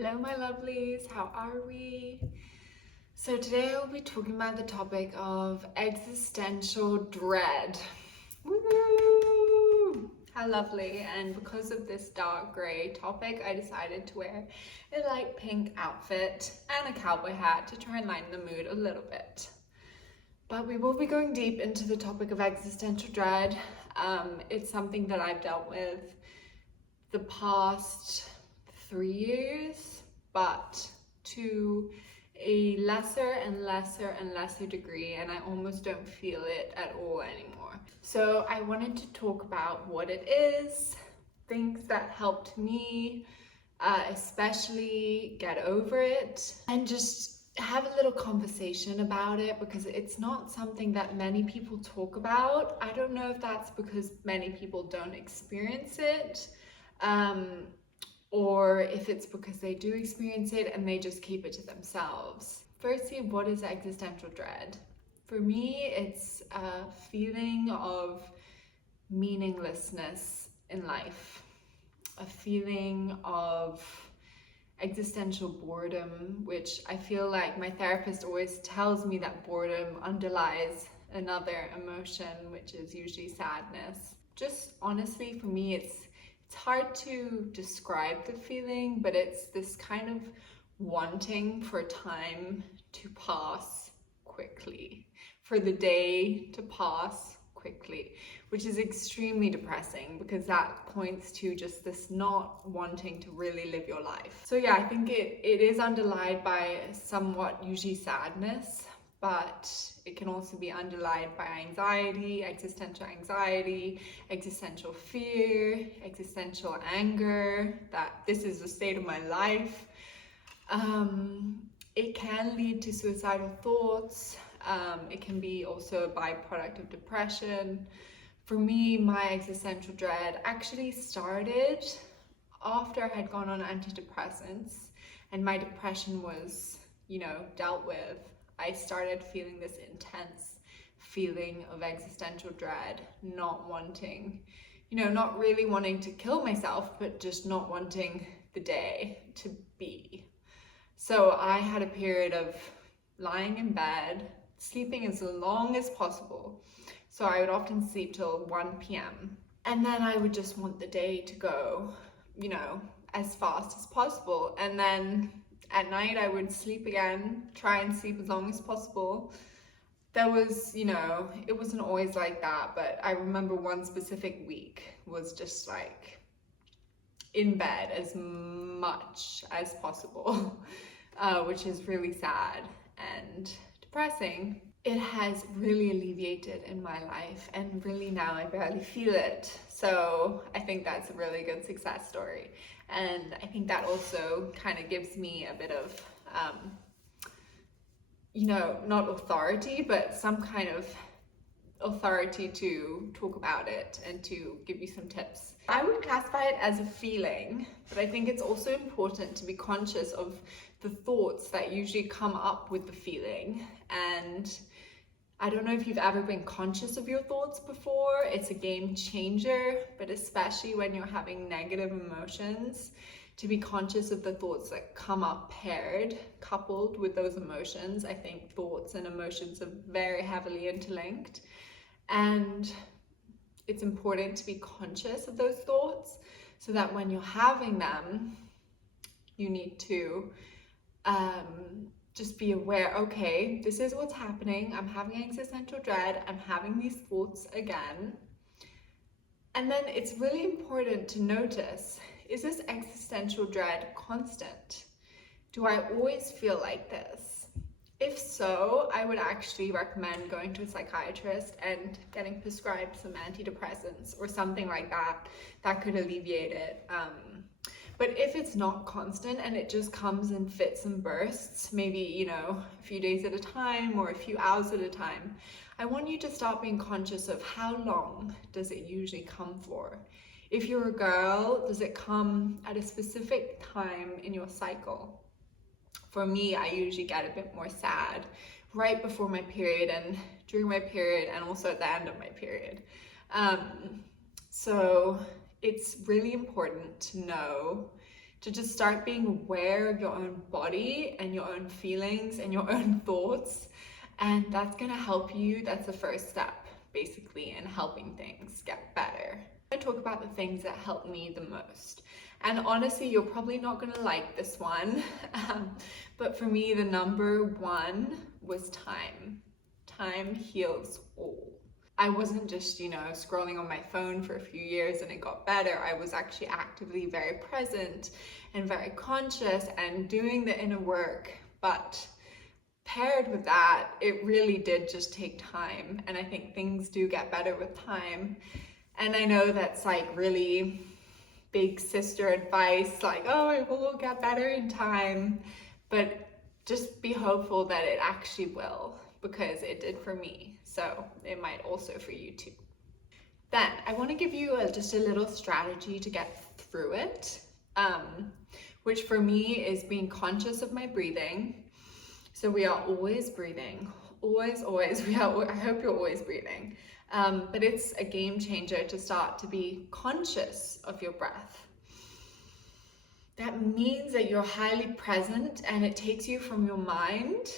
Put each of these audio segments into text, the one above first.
Hello my lovelies, how are we? So today I'll be talking about the topic of existential dread. Woo! How lovely. And because of this dark grey topic, I decided to wear a light pink outfit and a cowboy hat to try and lighten the mood a little bit. But we will be going deep into the topic of existential dread. It's something that I've dealt with the past 3 years, but to a lesser and lesser degree, and I almost don't feel it at all anymore. So I wanted to talk about what it is, things that helped me especially get over it, and just have a little conversation about it because it's not something that many people talk about. I don't know if that's because many people don't experience it, or if it's because they do experience it and they just keep it to themselves. Firstly, what is existential dread? For me, it's a feeling of meaninglessness in life, a feeling of existential boredom, which I feel like my therapist always tells me that boredom underlies another emotion, which is usually sadness. Just honestly, for me, it's hard to describe the feeling, but it's this kind of wanting for time to pass quickly, for the day to pass quickly, which is extremely depressing because that points to just this not wanting to really live your life. So yeah, I think it is underlined by somewhat usually sadness, but it can also be underlined by anxiety, existential fear, existential anger, that this is the state of my life. It can lead to suicidal thoughts. It can be also a byproduct of depression. For me, my existential dread actually started after I had gone on antidepressants and my depression was, dealt with. I started feeling this intense feeling of existential dread, not wanting, not really wanting to kill myself, but just not wanting the day to be. So I had a period of lying in bed, sleeping as long as possible. So I would often sleep till 1 p.m. And then I would just want the day to go, as fast as possible. And then at night I would sleep again, try and sleep as long as possible. There was, it wasn't always like that, but I remember one specific week was just like in bed as much as possible, which is really sad and depressing. It has really alleviated in my life, and really now I barely feel it. So I think that's a really good success story. And I think that also kind of gives me a bit of, not authority, but some kind of authority to talk about it and to give you some tips. I would classify it as a feeling, but I think it's also important to be conscious of the thoughts that usually come up with the feeling. And I don't know if you've ever been conscious of your thoughts before. It's a game changer, but especially when you're having negative emotions, to be conscious of the thoughts that come up coupled with those emotions. I think thoughts and emotions are very heavily interlinked. And it's important to be conscious of those thoughts so that when you're having them, you need to just be aware, okay, this is what's happening. I'm having existential dread. I'm having these thoughts again. And then it's really important to notice, is this existential dread constant? Do I always feel like this? If so, I would actually recommend going to a psychiatrist and getting prescribed some antidepressants or something like that that could alleviate it. But if it's not constant and it just comes in fits and bursts, maybe, a few days at a time or a few hours at a time, I want you to start being conscious of how long does it usually come for. If you're a girl, does it come at a specific time in your cycle? For me, I usually get a bit more sad right before my period and during my period and also at the end of my period. So it's really important to know to just start being aware of your own body and your own feelings and your own thoughts. And that's gonna help you. That's the first step, basically, in helping things get better. I talk about the things that help me the most. And honestly, you're probably not gonna like this one, but for me, the number one was time. Time heals all. I wasn't just, scrolling on my phone for a few years and it got better. I was actually actively very present and very conscious and doing the inner work. But paired with that, it really did just take time. And I think things do get better with time. And I know that's like really big sister advice, like, oh, it will get better in time. But just be hopeful that it actually will, because it did for me. So it might also for you too. Then I want to give you just a little strategy to get through it, which for me is being conscious of my breathing. So we are always breathing, always. I hope you're always breathing. But it's a game changer to start to be conscious of your breath. That means that you're highly present and it takes you from your mind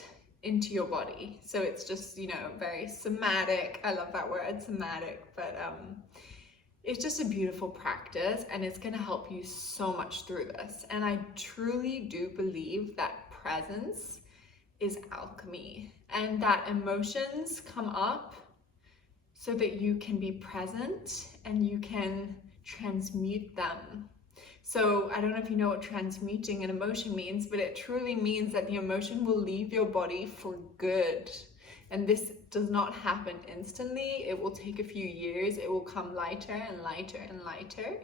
into your body. So it's just, very somatic. I love that word, somatic, but it's just a beautiful practice and it's going to help you so much through this. And I truly do believe that presence is alchemy and that emotions come up so that you can be present and you can transmute them. So I don't know if you know what transmuting an emotion means, but it truly means that the emotion will leave your body for good. And this does not happen instantly. It will take a few years. It will come lighter and lighter and lighter,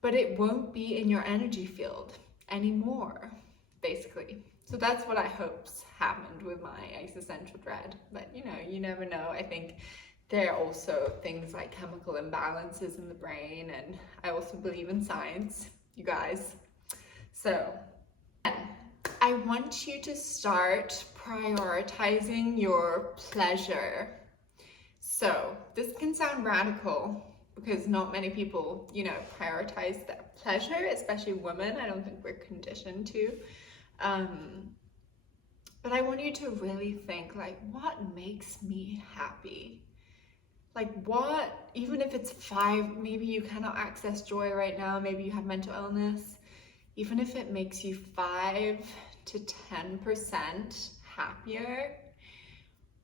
but it won't be in your energy field anymore, basically. So that's what I hope's happened with my existential dread. But you never know. I think there are also things like chemical imbalances in the brain, and I also believe in science, you guys. So I want you to start prioritizing your pleasure. So this can sound radical because not many people, prioritize their pleasure, especially women. I don't think we're conditioned to. But I want you to really think, like, what makes me happy? Like what, even if it's 5, maybe you cannot access joy right now, maybe you have mental illness, even if it makes you 5 to 10% happier,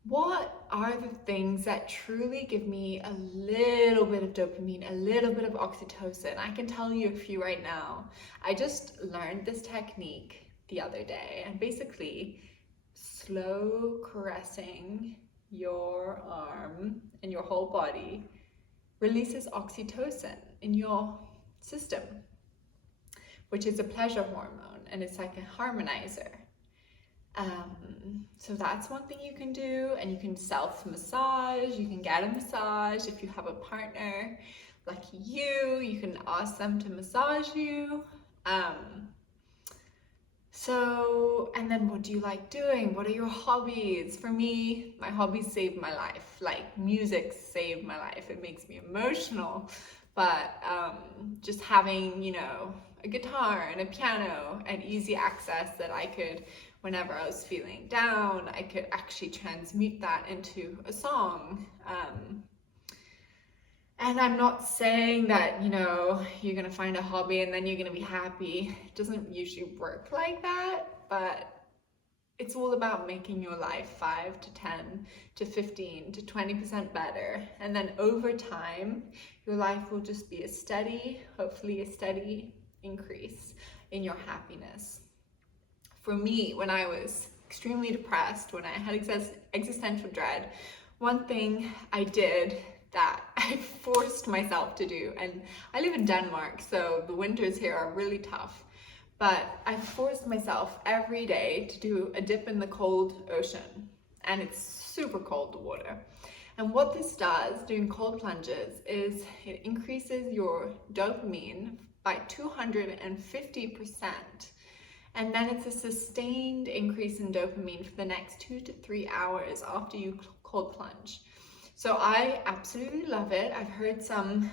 what are the things that truly give me a little bit of dopamine, a little bit of oxytocin? I can tell you a few right now. I just learned this technique the other day, and basically slow caressing your arm and your whole body releases oxytocin in your system, which is a pleasure hormone, and it's like a harmonizer. So that's one thing you can do, and you can self-massage. You can get a massage if you have a partner. Lucky you, you can ask them to massage you. So, and then what do you like doing? What are your hobbies? For me, my hobbies saved my life. Like music saved my life. It makes me emotional. But just having, a guitar and a piano and easy access that I could, whenever I was feeling down, I could actually transmute that into a song. And I'm not saying that, you're going to find a hobby and then you're going to be happy. It doesn't usually work like that, but it's all about making your life 5 to 10 to 15 to 20% better. And then over time, your life will just be hopefully a steady increase in your happiness. For me, when I was extremely depressed, when I had existential dread, one thing I did that I forced myself to do, and I live in Denmark, so the winters here are really tough, but I forced myself every day to do a dip in the cold ocean, and it's super cold, the water. And what this does, doing cold plunges, is it increases your dopamine by 250%. And then it's a sustained increase in dopamine for the next 2 to 3 hours after you cold plunge. So I absolutely love it. I've heard some,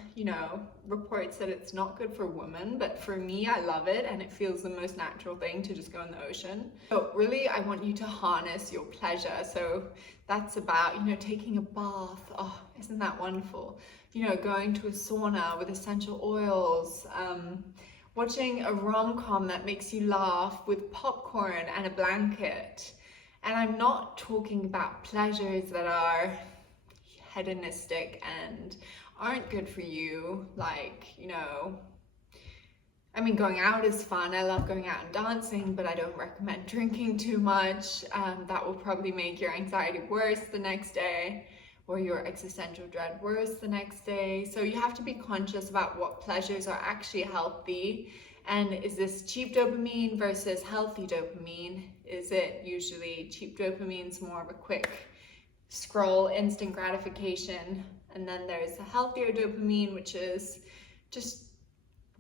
reports that it's not good for women, but for me, I love it, and it feels the most natural thing to just go in the ocean. So really, I want you to harness your pleasure. So that's about, taking a bath. Oh, isn't that wonderful? Going to a sauna with essential oils, watching a rom-com that makes you laugh with popcorn and a blanket. And I'm not talking about pleasures that are hedonistic and aren't good for you, like, going out is fun. I love going out and dancing, but I don't recommend drinking too much. That will probably make your anxiety worse the next day, or your existential dread worse the next day. So you have to be conscious about what pleasures are actually healthy, and is this cheap dopamine versus healthy dopamine? Is it usually cheap dopamine's more of a quick scroll, instant gratification, and then there's a healthier dopamine, which is just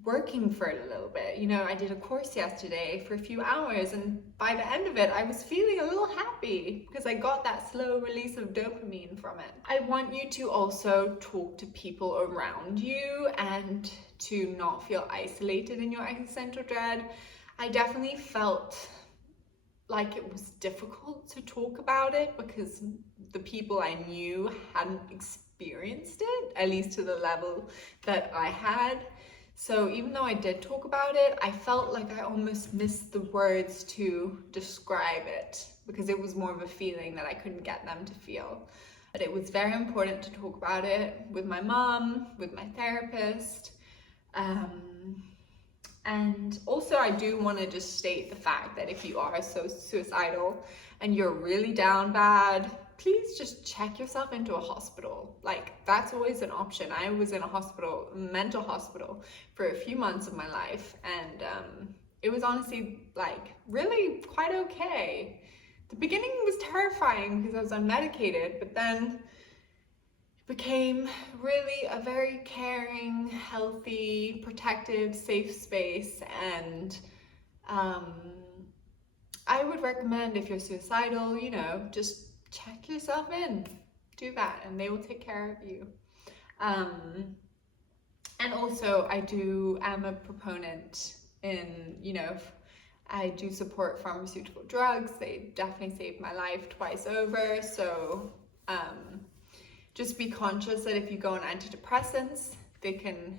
working for it a little bit. I did a course yesterday for a few hours, and by the end of it, I was feeling a little happy because I got that slow release of dopamine from it. I want you to also talk to people around you and to not feel isolated in your existential dread. I definitely felt like it was difficult to talk about it because the people I knew hadn't experienced it, at least to the level that I had. So even though I did talk about it, I felt like I almost missed the words to describe it because it was more of a feeling that I couldn't get them to feel. But it was very important to talk about it with my mom, with my therapist. And also I do want to just state the fact that if you are so suicidal and you're really down bad, please just check yourself into a hospital. Like, that's always an option. I was in a hospital, mental hospital, for a few months of my life, and it was honestly like really quite okay. The beginning was terrifying because I was unmedicated, but then became really a very caring, healthy, protective, safe space. And I would recommend, if you're suicidal, just check yourself in, do that, and they will take care of you. And also I am a proponent in, I do support pharmaceutical drugs. They definitely saved my life twice over. So just be conscious that if you go on antidepressants, they can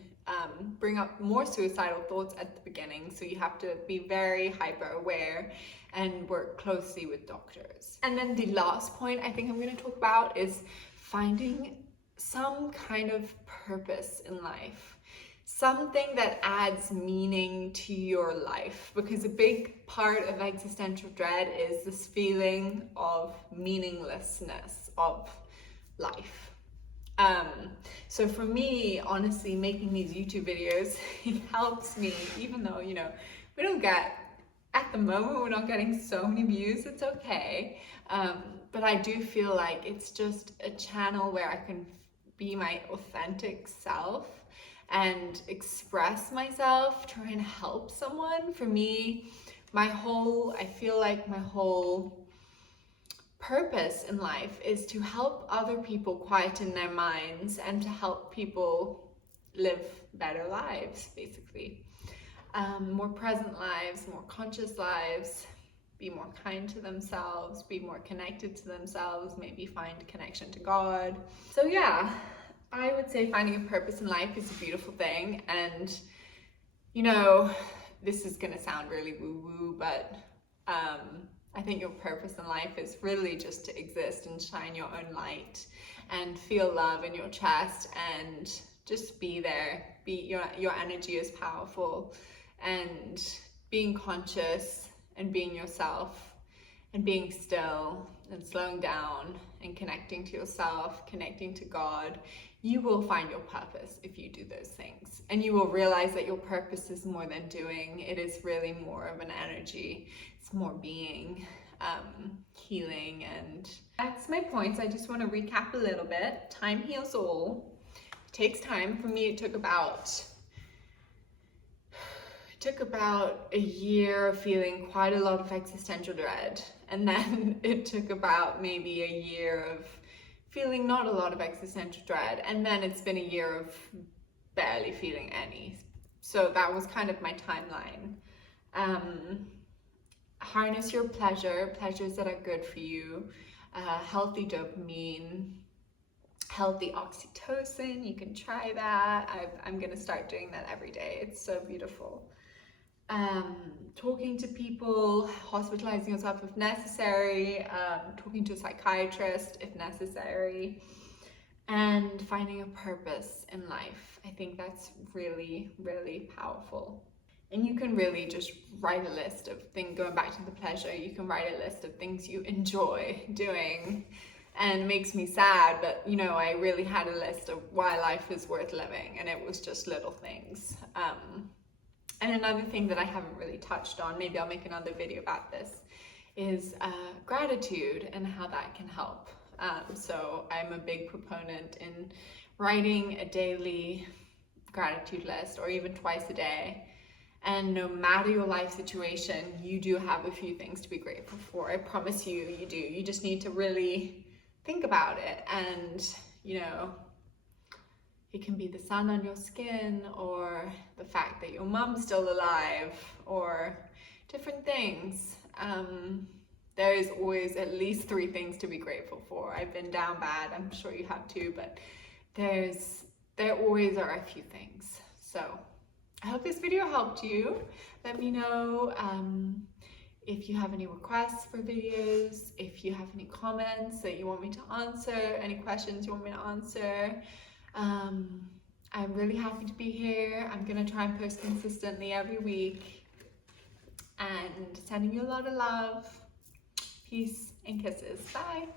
bring up more suicidal thoughts at the beginning. So you have to be very hyper aware and work closely with doctors. And then the last point I think I'm going to talk about is finding some kind of purpose in life. Something that adds meaning to your life, because a big part of existential dread is this feeling of meaninglessness of life. So for me, honestly, making these YouTube videos helps me, even though, we don't get, at the moment, we're not getting so many views, it's okay. But I do feel like it's just a channel where I can be my authentic self and express myself, try and help someone. For me, I feel like my whole purpose in life is to help other people quieten their minds and to help people live better lives, basically. More present lives, more conscious lives, be more kind to themselves, be more connected to themselves, maybe find a connection to God. So yeah, I would say finding a purpose in life is a beautiful thing. And this is gonna sound really woo-woo, but I think your purpose in life is really just to exist and shine your own light and feel love in your chest and just be there. Your energy is powerful, and being conscious and being yourself and being still and slowing down and connecting to yourself, connecting to God, you will find your purpose if you do those things. And you will realize that your purpose is more than doing. It is really more of an energy. It's more being, healing. And that's my points. I just want to recap a little bit. Time heals all. It takes time. For me, it took about a year of feeling quite a lot of existential dread. And then it took about maybe a year of feeling not a lot of existential dread, and then it's been a year of barely feeling any. So that was kind of my timeline. Harness your pleasures that are good for you, healthy dopamine, healthy oxytocin. You can try that. I'm gonna start doing that every day. It's so beautiful. Talking to people, hospitalizing yourself if necessary, talking to a psychiatrist if necessary, and finding a purpose in life. I think that's really, really powerful. And you can really just write a list of things, going back to the pleasure, you can write a list of things you enjoy doing. And it makes me sad, but you know, I really had a list of why life is worth living, and it was just little things. And another thing that I haven't really touched on, maybe I'll make another video about this, is gratitude and how that can help. So I'm a big proponent in writing a daily gratitude list, or even twice a day. And no matter your life situation, you do have a few things to be grateful for. I promise you, you do. You just need to really think about it. And, you know, it can be the sun on your skin, or the fact that your mom's still alive, or different things. There is always at least 3 things to be grateful for. I've been down bad, I'm sure you have too, but there always are a few things. So I hope this video helped you. Let me know if you have any requests for videos, if you have any comments that you want me to answer, any questions you want me to answer. I'm really happy to be here. I'm gonna try and post consistently every week, and sending you a lot of love, peace, and kisses. Bye.